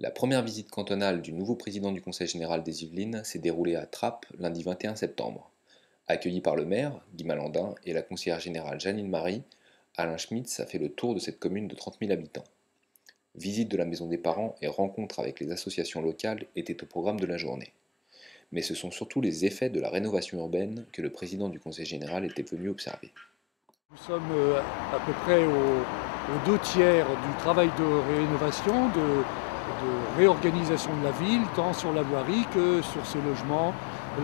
La première visite cantonale du nouveau président du Conseil général des Yvelines s'est déroulée à Trappes lundi 21 septembre. Accueilli par le maire, Guy Malandin, et la conseillère générale Janine Marie, Alain Schmitz a fait le tour de cette commune de 30 000 habitants. Visite de la maison des parents et rencontre avec les associations locales étaient au programme de la journée. Mais ce sont surtout les effets de la rénovation urbaine que le président du Conseil général était venu observer. Nous sommes à peu près aux deux tiers du travail de rénovation, de réorganisation de la ville, tant sur la voirie que sur ses logements,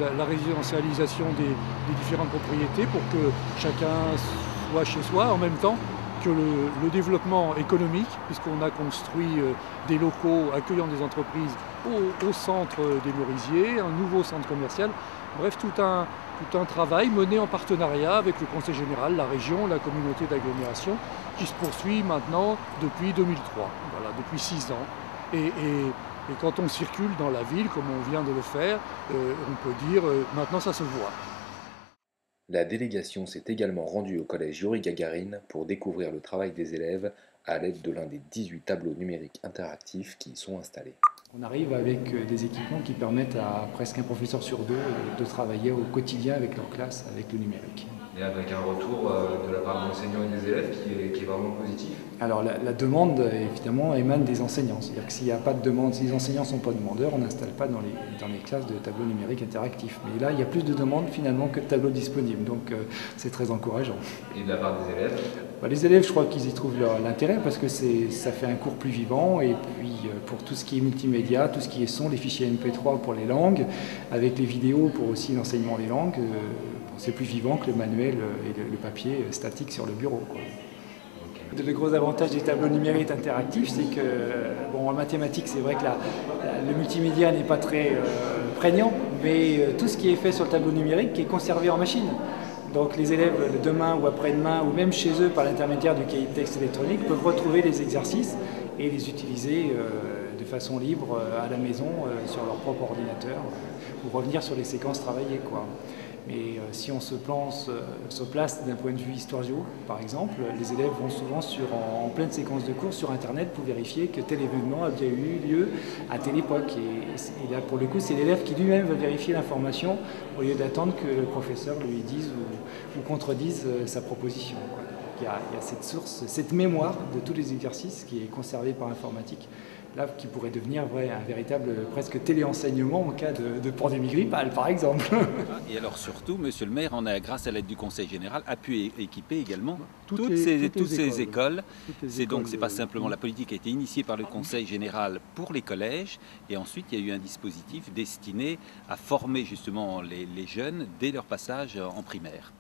la résidentialisation des différentes propriétés pour que chacun soit chez soi en même temps que le développement économique, puisqu'on a construit des locaux accueillant des entreprises au centre des Merisiers, un nouveau centre commercial, bref tout un travail mené en partenariat avec le Conseil général, la région, la communauté d'agglomération, qui se poursuit maintenant depuis 2003, voilà, depuis 6 ans. Et quand on circule dans la ville, comme on vient de le faire, on peut dire maintenant ça se voit. La délégation s'est également rendue au collège Yuri Gagarine pour découvrir le travail des élèves à l'aide de l'un des 18 tableaux numériques interactifs qui y sont installés. On arrive avec des équipements qui permettent à presque un professeur sur deux de travailler au quotidien avec leur classe, avec le numérique. Et avec un retour de la part de l'enseignant et des élèves qui est vraiment positif. Alors la demande, évidemment, émane des enseignants. C'est-à-dire que s'il n'y a pas de demande, si les enseignants ne sont pas demandeurs, on n'installe pas dans les classes de tableaux numériques interactifs. Mais là, il y a plus de demandes finalement que de tableaux disponibles. Donc c'est très encourageant. Et de la part des élèves? Les élèves, je crois qu'ils y trouvent l'intérêt parce que ça fait un cours plus vivant. Et puis pour tout ce qui est multimédia, tout ce qui est son, les fichiers MP3 pour les langues, avec les vidéos pour aussi l'enseignement des langues, c'est plus vivant que le manuel et le papier statique sur le bureau, quoi. Le gros avantage des tableaux numériques interactifs, c'est que, bon, en mathématiques, c'est vrai que le multimédia n'est pas très prégnant, mais tout ce qui est fait sur le tableau numérique est conservé en machine. Donc les élèves, demain ou après-demain, ou même chez eux, par l'intermédiaire du cahier de texte électronique, peuvent retrouver les exercices et les utiliser de façon libre à la maison, sur leur propre ordinateur, ou revenir sur les séquences travaillées, quoi. Mais si on se place d'un point de vue histoire-géo, par exemple, les élèves vont souvent en pleine séquence de cours sur Internet pour vérifier que tel événement a bien eu lieu à telle époque. Et là, pour le coup, c'est l'élève qui lui-même va vérifier l'information au lieu d'attendre que le professeur lui dise ou contredise sa proposition, quoi. Il y a cette source, cette mémoire de tous les exercices qui est conservée par l'informatique, là, qui pourrait devenir un véritable presque téléenseignement en cas de pandémie grippale, par exemple. Et alors surtout, monsieur le maire, on a, grâce à l'aide du Conseil général, a pu équiper également Toutes ces écoles. C'est donc, c'est pas écoles, simplement la politique qui a été initiée par le Conseil général pour les collèges, et ensuite il y a eu un dispositif destiné à former justement les jeunes dès leur passage en primaire.